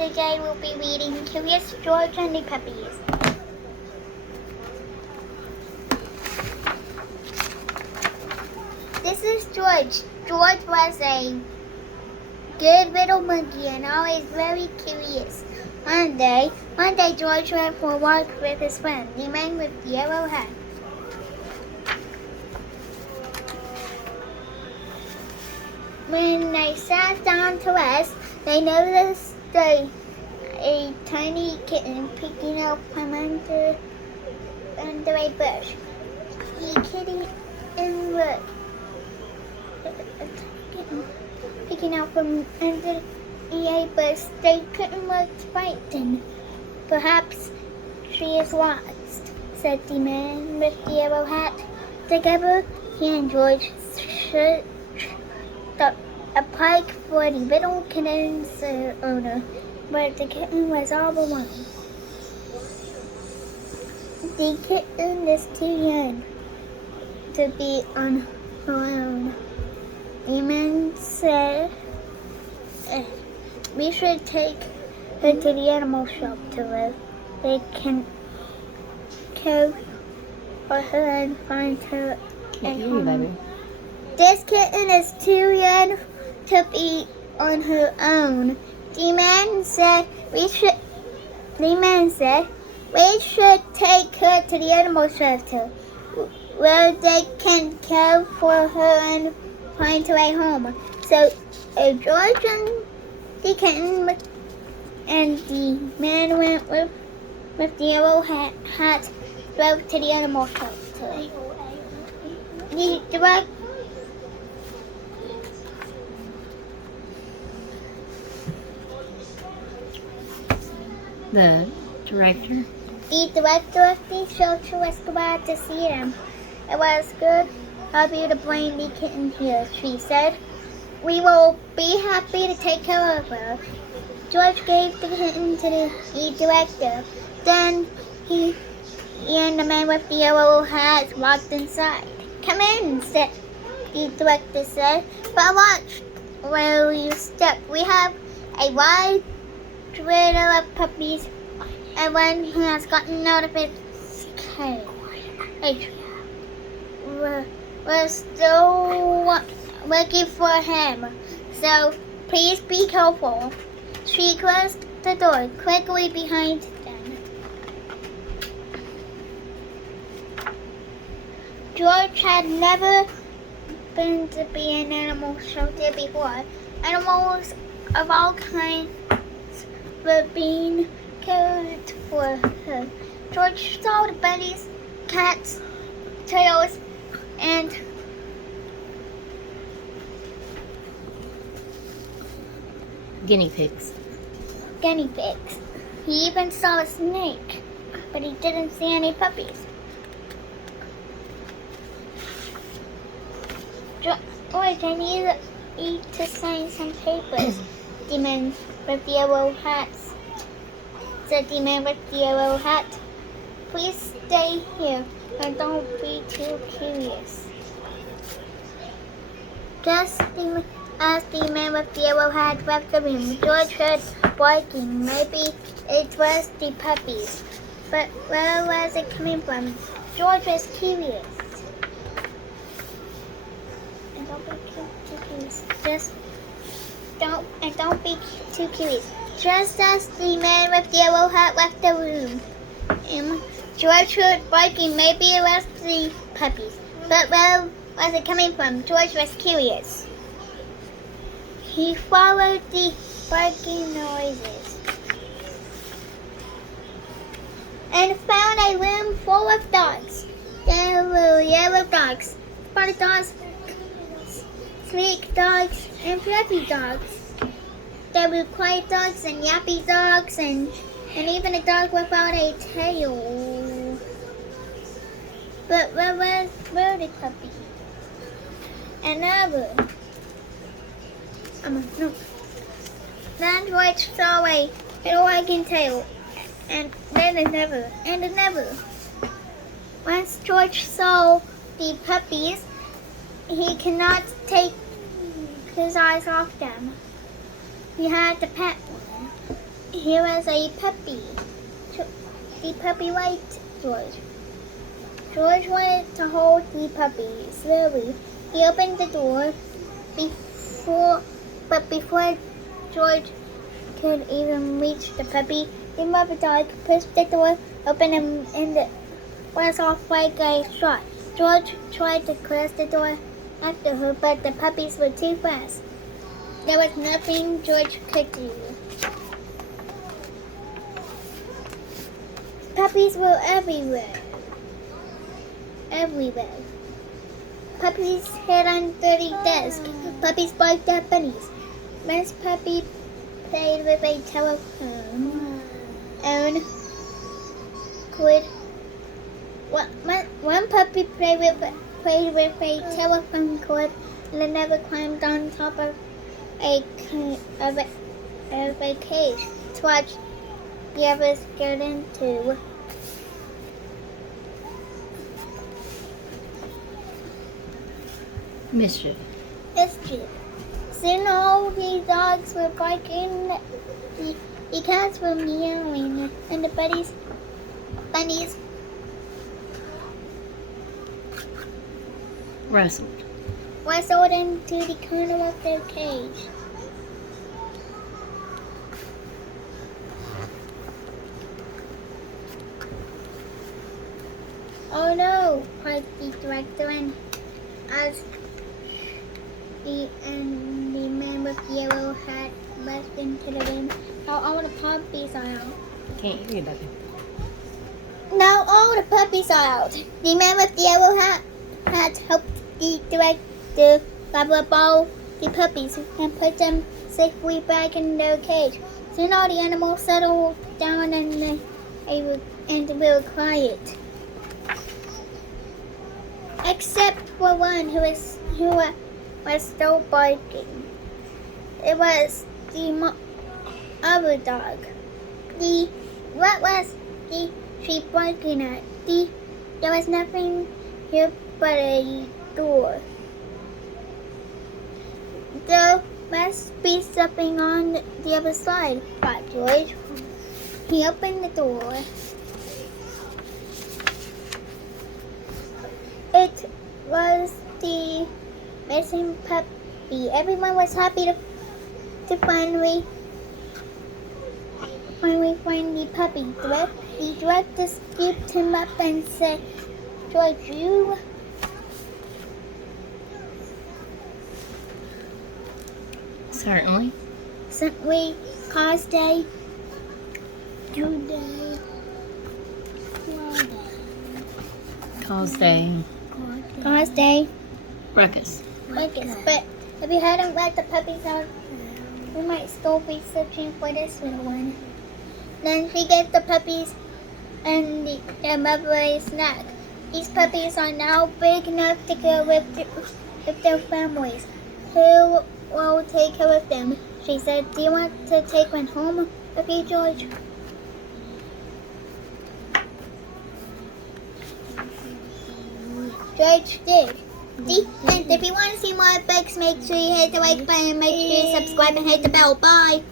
today we'll be reading Curious George and the Puppies. This is George. George was a good little monkey and always very curious. One day George went for a walk with his friend, the man with the yellow hat. When they sat down to rest, they noticed a tiny kitten peeking out from under a bush. The kitten looked peeking out from under a bush. They couldn't look frightened. Perhaps she is lost, said the man with the yellow hat. Together, he and George searched a park for the little kitten's owner, but the kitten was all alone. The kitten is too young to be on her own. The man said, we should take her to the animal shelter. They can care for her and find her a home. This kitten is too young to be on her own. The man said we should take her to the animal shelter, where they can care for her and find her a home. So George and the kitten and the man went with the yellow hat drove to the animal shelter. The director of the shelter was glad to see them. It was good of you to bring the kitten here, she said. We will be happy to take care of her. George gave the kitten to the director. Then he and the man with the yellow hat walked inside. Come in, said the director said. But watch where you step. We have a wide litter of puppies, and one who has gotten out of its cage. We're still looking for him, so please be careful. She closed the door quickly behind them. George had never been to be an animal shelter before. Animals of all kinds were being cared for her. George saw the bunnies, cats, turtles, and guinea pigs. He even saw a snake, but he didn't see any puppies. George, I need to sign some papers. The man with the yellow hats, said the man with the yellow hat. Please stay here and don't be too curious. Just as the man with the yellow hat left the room, George heard barking. Maybe it was the puppies. But where was it coming from? George was curious. And don't be too curious. Don't be too curious. Just as the man with the yellow hat left the room, George heard barking. Maybe it was the puppies. But where was it coming from? George was curious. He followed the barking noises and found a room full of dogs. There were yellow dogs, spotted dogs, sleek dogs, and fluffy dogs. There were quiet dogs and yappy dogs and even a dog without a tail. But where were the puppies? Another. No. Then George saw a little wagging tail, and then another. Once George saw the puppies, he cannot take his eyes off them. He had to pet one. here was a puppy. The puppy liked George. George wanted to hold the puppy. Slowly, he opened the door. Before George could even reach the puppy, the mother dog pushed the door open and it was off like a shot. George tried to close the door after her, but the puppies were too fast. There was nothing George could do. Puppies were everywhere. Puppies hid under the desk. Puppies barked at bunnies. One puppy played with a telephone cord. One puppy played with a telephone cord, and another climbed on top of a cage to watch the others get into. Mischief. Soon all the dogs were barking, the cats were meowing, and the bunnies wrestled into the corner of their cage. Oh no! Cried the director, and as the man with the yellow hat left into the room. Now all the puppies are out. Can't hear you, Becky. Now all the puppies are out. The man with the yellow hat helped the director grab a ball the puppies and put them safely back in their cage. Soon all the animals settled down and were quiet. Except for one who was still barking. It was the other dog. What was she barking at? There was nothing here but a door. There must be something on the other side, thought George. He opened the door. It was the missing puppy. Everyone was happy to finally find the puppy. The director scooped him up and said, George, you... Certainly. Cause day. Cause day. Ruckus. But if you hadn't let the puppies out, we might still be searching for this little one. Then she gave the puppies and their mother a snack. These puppies are now big enough to go with their families. Who will take care of them? She said, do you want to take one home with you, George? George did. And if you want to see more books, make sure you hit the like button, make sure you subscribe and hit the bell. Bye!